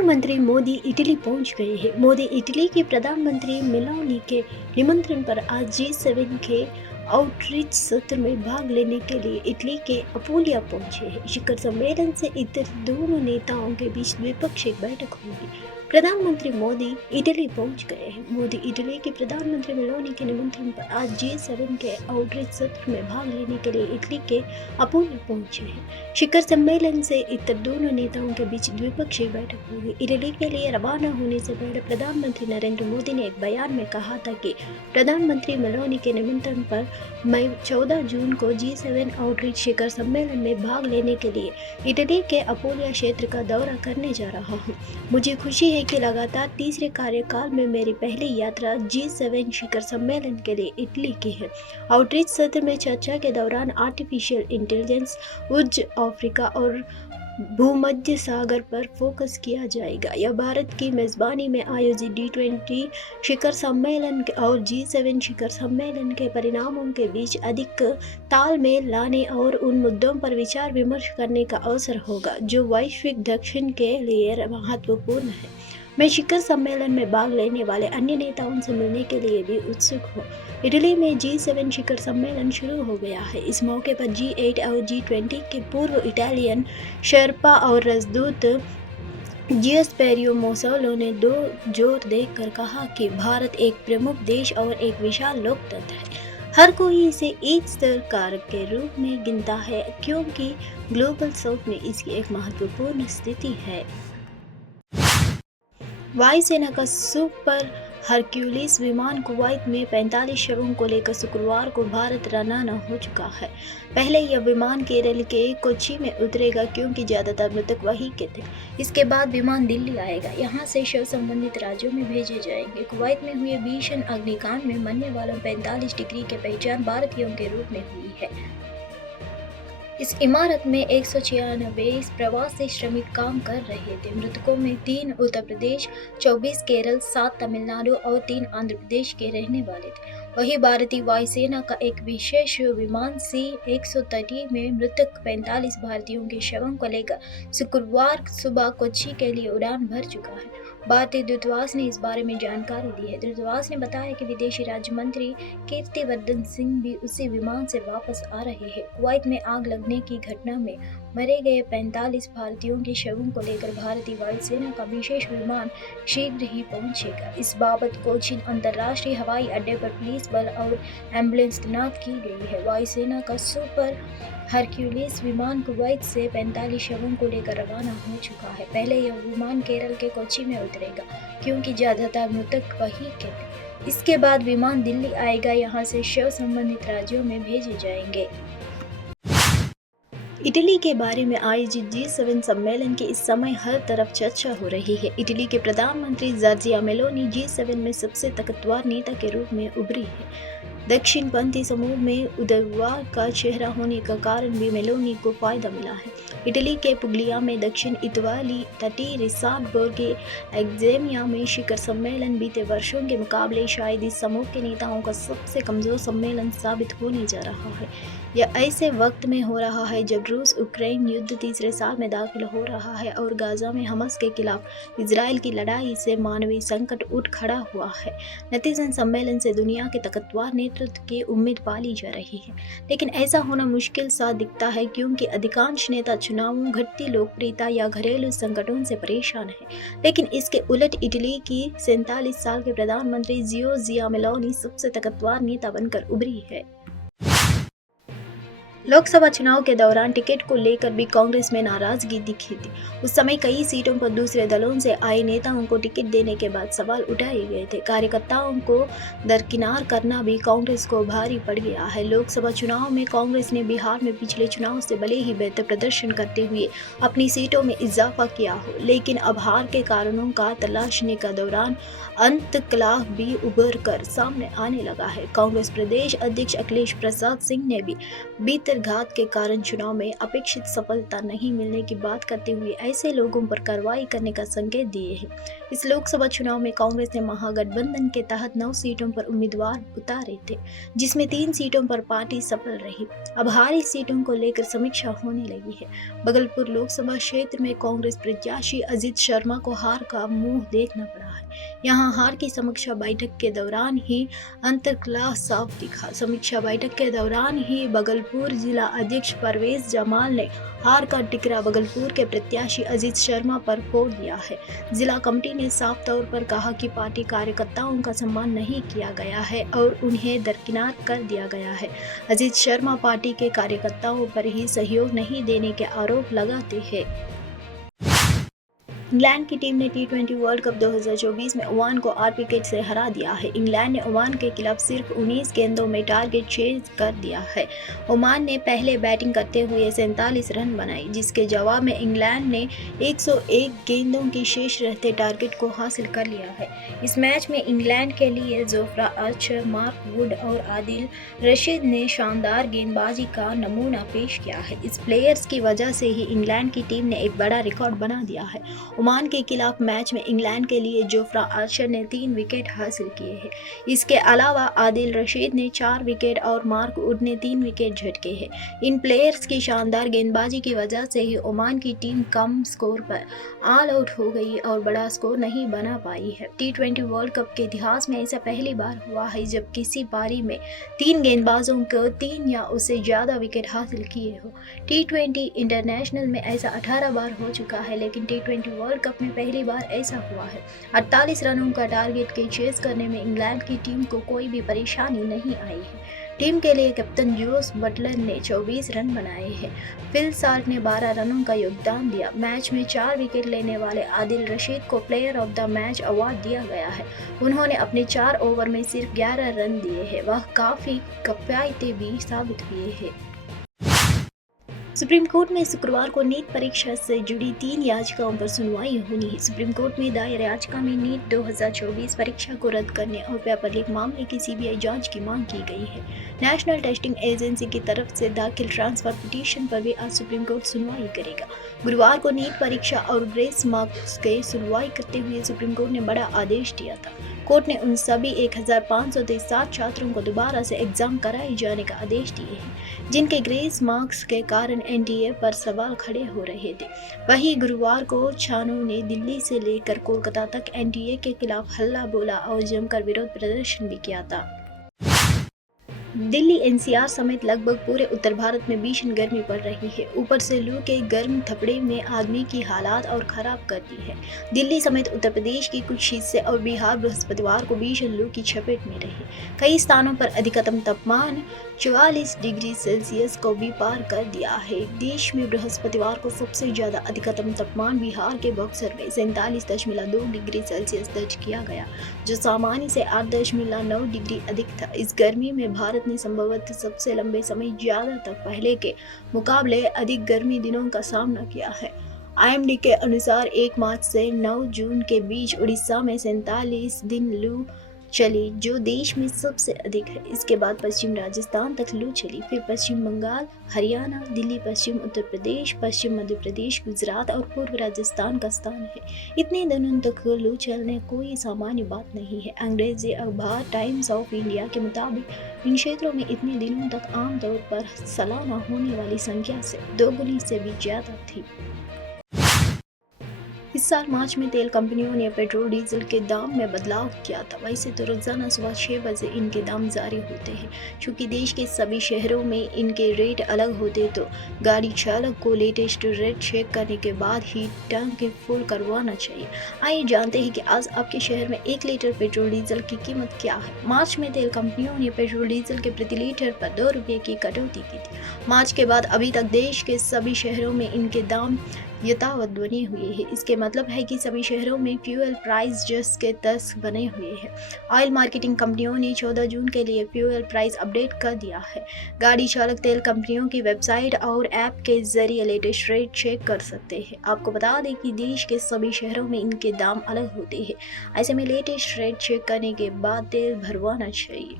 प्रधानमंत्री मोदी इटली पहुंच गए हैं। मोदी इटली की प्रधानमंत्री मेलोनी के निमंत्रण पर आज G7 के आउटरीच सत्र में भाग लेने के लिए इटली के अपुलिया पहुंचे हैं। शिखर सम्मेलन से इतर दोनों नेताओं के बीच द्विपक्षीय बैठक होगी। प्रधानमंत्री मोदी इटली पहुंच गए हैं। मोदी इटली की प्रधानमंत्री मेलोनी के निमंत्रण पर आज G7 के आउटरीच सत्र में भाग लेने के लिए इटली के अपुलिया पहुंचे हैं। शिखर सम्मेलन से इतर दोनों नेताओं के बीच द्विपक्षीय बैठक होगी। इटली के लिए रवाना होने से पहले प्रधानमंत्री नरेंद्र मोदी ने एक बयान में कहा था कि प्रधानमंत्री मेलोनी के निमंत्रण पर मैं 14 जून को G7 आउटरीच शिखर सम्मेलन में भाग लेने के लिए इटली के अपुलिया क्षेत्र का दौरा करने जा रहा हूं। मुझे खुशी है कि लगातार तीसरे कार्यकाल में मेरी पहली यात्रा G7 शिखर सम्मेलन के लिए इटली की है। आउटरीच सत्र में चर्चा के दौरान आर्टिफिशियल इंटेलिजेंस, ऊर्जा, अफ्रीका और भूमध्य सागर पर फोकस किया जाएगा। यह भारत की मेजबानी में आयोजित G20 शिखर सम्मेलन और G7 शिखर सम्मेलन के परिणामों के बीच अधिक तालमेल लाने और उन मुद्दों पर विचार विमर्श करने का अवसर होगा जो वैश्विक दक्षिण के लिए महत्वपूर्ण है। मैं शिखर सम्मेलन में भाग लेने वाले अन्य नेताओं से मिलने के लिए भी उत्सुक हूँ। इटली में G7 शिखर सम्मेलन शुरू हो गया है। इस मौके पर G8 और G20 के पूर्व इटालियन शेर्पा और राजदूत जियोस्पेरियो मोसोलो ने दो जोर देकर कहा कि भारत एक प्रमुख देश और एक विशाल लोकतंत्र है। हर कोई इसे एक स्तर कारक के रूप में गिनता है क्योंकि ग्लोबल साउथ में इसकी एक महत्वपूर्ण स्थिति है। वायुसेना का सुपर हरक्यूलिस विमान कुवैत में 45 शवों को लेकर शुक्रवार को भारत रवाना हो चुका है। पहले यह विमान केरल के कोच्चि में उतरेगा क्योंकि ज्यादातर मृतक वहीं के थे। इसके बाद विमान दिल्ली आएगा। यहां से शव संबंधित राज्यों में भेजे जाएंगे। कुवैत में हुए भीषण अग्निकांड में मरने वालों 45 डिग्री की पहचान भारतीयों के रूप में हुई है। इस इमारत में 196 प्रवासी श्रमिक काम कर रहे थे। मृतकों में 3 उत्तर प्रदेश, 24 केरल, 7 तमिलनाडु और 3 आंध्र प्रदेश के रहने वाले थे। वहीं भारतीय वायुसेना का एक विशेष विमान C-130 में मृतक 45 भारतीयों के शवों को लेकर शुक्रवार सुबह कोच्चि के लिए उड़ान भर चुका है। भारतीय दूतावास ने इस बारे में जानकारी दी है। दूतावास ने बताया कि विदेशी राज्य मंत्री कीर्तिवर्धन सिंह भी उसी विमान से वापस आ रहे हैं। कुवैत में आग लगने की घटना में मरे गए 45 भारतीयों के शवों को लेकर भारतीय वायुसेना का विशेष विमान शीघ्र ही पहुंचेगा। इस बाबत कोचीन अंतर्राष्ट्रीय हवाई अड्डे पर पुलिस बल और एम्बुलेंस तैनात की गई है। वायुसेना का सुपर हरक्यूलिस विमान कुवैत से 45 शवों को लेकर रवाना हो चुका है। पहले यह विमान केरल के कोच्चि में उतरेगा क्योंकि ज्यादातर मृतक वहीं के थे। इसके बाद विमान दिल्ली आएगा। यहां से शव संबंधित राज्यों में भेजे जाएंगे। इटली के बारे में आयोजित G7 सम्मेलन की इस समय हर तरफ चर्चा हो रही है। इटली के प्रधानमंत्री जॉर्जिया मेलोनी G7 में सबसे ताकतवर नेता के रूप में उभरी है। दक्षिणपंथी समूह में उदारवाद का चेहरा होने का कारण भी मेलोनी को फायदा मिला है। इटली के पुगलिया में दक्षिण इताली तटीय रिसॉर्ट बोर्गे एग्जेमिया में शिखर सम्मेलन बीते वर्षों के मुकाबले शायद इस समूह के नेताओं का सबसे कमजोर सम्मेलन साबित होने जा रहा है। यह ऐसे वक्त में हो रहा है जब रूस यूक्रेन युद्ध तीसरे साल में दाखिल हो रहा है और गाजा में हमास के खिलाफ इजराइल की लड़ाई से मानवीय संकट उठ खड़ा हुआ है। नतीजतन सम्मेलन से दुनिया के ताकतवर नेतृत्व की उम्मीद पाली जा रही है, लेकिन ऐसा होना मुश्किल सा दिखता है क्योंकि अधिकांश नेता चुनावों, घटती लोकप्रियता या घरेलू संकटों से परेशान है। लेकिन इसके उलट इटली की 47 साल के प्रधानमंत्री जियोर्जिया मेलोनी सबसे ताकतवर नेता बनकर उभरी है। लोकसभा चुनाव के दौरान टिकट को लेकर भी कांग्रेस में नाराजगी दिखी थी। उस समय कई सीटों पर दूसरे दलों से आए नेताओं को टिकट देने के बाद सवाल उठाए गए थे। कार्यकर्ताओं को दरकिनार करना भी कांग्रेस को भारी पड़ गया है। लोकसभा चुनाव में कांग्रेस ने बिहार में पिछले चुनाव से भले ही बेहतर प्रदर्शन करते हुए अपनी सीटों में इजाफा किया हो, लेकिन अब हार के कारणों का तलाशने का दौरान अंतकलह भी उभर कर सामने आने लगा है। कांग्रेस प्रदेश अध्यक्ष अखिलेश प्रसाद सिंह ने भी भीतर विश्वासघात के कारण चुनाव में अपेक्षित सफलता नहीं मिलने की बात करते हुए ऐसे लोगों पर कार्रवाई करने का संकेत दिए हैं। इस लोकसभा चुनाव में कांग्रेस ने महागठबंधन के तहत 9 सीटों पर उम्मीदवार उतारे थे, जिसमें 3 सीटों पर पार्टी सफल रही। अब हारी सीटों को लेकर समीक्षा होने लगी है। बगलपुर लोकसभा क्षेत्र में कांग्रेस प्रत्याशी अजित शर्मा को हार का मुंह देखना पड़ा है। यहां हार की समीक्षा बैठक के दौरान ही अंतर्कलह साफ दिखा। समीक्षा बैठक के दौरान ही बगलपुर जिला अध्यक्ष परवेज जमाल ने हार का टिकरा बगलपुर के प्रत्याशी अजित शर्मा पर फोड़ दिया है। जिला कमेटी ने साफ तौर पर कहा कि पार्टी कार्यकर्ताओं का सम्मान नहीं किया गया है और उन्हें दरकिनार कर दिया गया है। अजित शर्मा पार्टी के कार्यकर्ताओं पर ही सहयोग नहीं देने के आरोप लगाते हैं। इंग्लैंड की टीम ने टी20 वर्ल्ड कप 2024 में ओमान को 8 विकेट से हरा दिया है। इंग्लैंड ने ओमान के खिलाफ सिर्फ 19 गेंदों में टारगेट चेज कर दिया है। ओमान ने पहले बैटिंग करते हुए 47 रन बनाए, जिसके जवाब में इंग्लैंड ने 101 गेंदों की शेष रहते टारगेट को हासिल कर लिया है। इस मैच में इंग्लैंड के लिए जोफ्रा आर्चर, मार्क वुड और आदिल रशीद ने शानदार गेंदबाजी का नमूना पेश किया है। इस प्लेयर्स की वजह से ही इंग्लैंड की टीम ने एक बड़ा रिकॉर्ड बना दिया है। ओमान के खिलाफ मैच में इंग्लैंड के लिए जोफ्रा आर्चर ने 3 विकेट हासिल किए हैं। इसके अलावा आदिल रशीद ने 4 विकेट और मार्क वुड ने 3 विकेट झटके हैं। इन प्लेयर्स की शानदार गेंदबाजी की वजह से ही ओमान की टीम कम स्कोर पर ऑल आउट हो गई और बड़ा स्कोर नहीं बना पाई है। टी20 वर्ल्ड कप के इतिहास में ऐसा पहली बार हुआ है जब किसी पारी में 3 गेंदबाजों को 3 या उससे ज़्यादा विकेट हासिल किए हो। टी20 इंटरनेशनल में ऐसा 18 बार हो चुका है, लेकिन टी20 वर्ल्ड कप में पहली बार ऐसा हुआ है। 48 रनों का टारगेट के चेस करने में इंग्लैंड की टीम को कोई भी परेशानी नहीं आई है। टीम के लिए कैप्टन जोस बटलर ने 24 रन बनाए हैं। फिल साल्ट ने 12 रनों का योगदान दिया। मैच में 4 विकेट लेने वाले आदिल रशीद को player of the match award दिया गया है। उन्होंने अपने 4 ओवर में सिर्फ 11 रन दिए हैं। वह काफ़ी किफायती भी साबित हुए हैं। सुप्रीम कोर्ट में शुक्रवार को नीट परीक्षा से जुड़ी 3 याचिकाओं पर सुनवाई होनी है। सुप्रीम कोर्ट में दायर याचिका में नीट 2024 परीक्षा को रद्द करने और पेपर लीक मामले की सीबीआई जांच की मांग की गई है। नेशनल टेस्टिंग एजेंसी की तरफ से दाखिल ट्रांसफर पिटीशन पर भी आज सुप्रीम कोर्ट सुनवाई करेगा। गुरुवार को नीट परीक्षा और ग्रेस मार्क्स की सुनवाई करते हुए सुप्रीम कोर्ट ने बड़ा आदेश दिया था। कोर्ट ने उन सभी 1567 छात्रों को दोबारा से एग्जाम कराए जाने का आदेश दिए हैं, जिनके ग्रेस मार्क्स के कारण एनटीए पर सवाल खड़े हो रहे थे। वहीं गुरुवार को छात्रों ने दिल्ली से लेकर कोलकाता तक एनटीए के खिलाफ हल्ला बोला और जमकर विरोध प्रदर्शन भी किया था। दिल्ली एनसीआर समेत लगभग पूरे उत्तर भारत में भीषण गर्मी पड़ रही है। ऊपर से लू के गर्म थपड़े में आदमी की हालात और खराब कर दी है। दिल्ली समेत उत्तर प्रदेश के कुछ हिस्से और बिहार बृहस्पतिवार को भीषण लू की चपेट में रहे। कई स्थानों पर अधिकतम तापमान 44 डिग्री सेल्सियस को भी पार कर दिया है। देश में बृहस्पतिवार को सबसे ज्यादा अधिकतम तापमान बिहार के बक्सर में 47.2 डिग्री सेल्सियस दर्ज किया गया, जो सामान्य से 8.9 डिग्री अधिक था। इस गर्मी में भारत ने संभवतः सबसे लंबे समय ज्यादा तक पहले के मुकाबले अधिक गर्मी दिनों का सामना किया है। आईएमडी के अनुसार 1 मार्च से 9 जून के बीच उड़ीसा में 47 दिन लू चली, जो देश में सबसे अधिक है। इसके बाद पश्चिम राजस्थान तक लू चली, फिर पश्चिम बंगाल, हरियाणा, दिल्ली, पश्चिम उत्तर प्रदेश, पश्चिम मध्य प्रदेश, गुजरात और पूर्व राजस्थान का स्थान है। इतने दिनों तक लू चलने कोई सामान्य बात नहीं है। अंग्रेजी अखबार टाइम्स ऑफ इंडिया के मुताबिक इन क्षेत्रों में इतने दिनों तक आमतौर पर सालाना होने वाली संख्या से 2 गुनी से भी ज्यादा थी। इस साल मार्च में तेल कंपनियों ने पेट्रोल डीजल के दाम में बदलाव किया था। वैसे तो रोजाना सुबह 6 बजे इनके दाम जारी होते हैं। चूँकि देश के सभी शहरों में इनके रेट अलग होते तो गाड़ी चालक को लेटेस्ट रेट चेक करने के बाद ही टैंक फुल करवाना चाहिए। आइए जानते हैं कि आज आपके शहर में 1 लीटर पेट्रोल डीजल की कीमत क्या है। मार्च में तेल कंपनियों ने पेट्रोल डीजल के प्रति लीटर पर 2 रुपये की कटौती की थी। मार्च के बाद अभी तक देश के सभी शहरों में इनके दाम यथावत बने हुए हैं। इसके मतलब है कि सभी शहरों में फ्यूल प्राइस जस्ट के 10 बने हुए हैं। ऑयल मार्केटिंग कंपनियों ने 14 जून के लिए फ्यूल प्राइस अपडेट कर दिया है। गाड़ी चालक तेल कंपनियों की वेबसाइट और ऐप के जरिए लेटेस्ट रेट चेक कर सकते हैं। आपको बता दें कि देश के सभी शहरों में इनके दाम अलग होते हैं। ऐसे में लेटेस्ट रेट चेक करने के बाद तेल भरवाना चाहिए।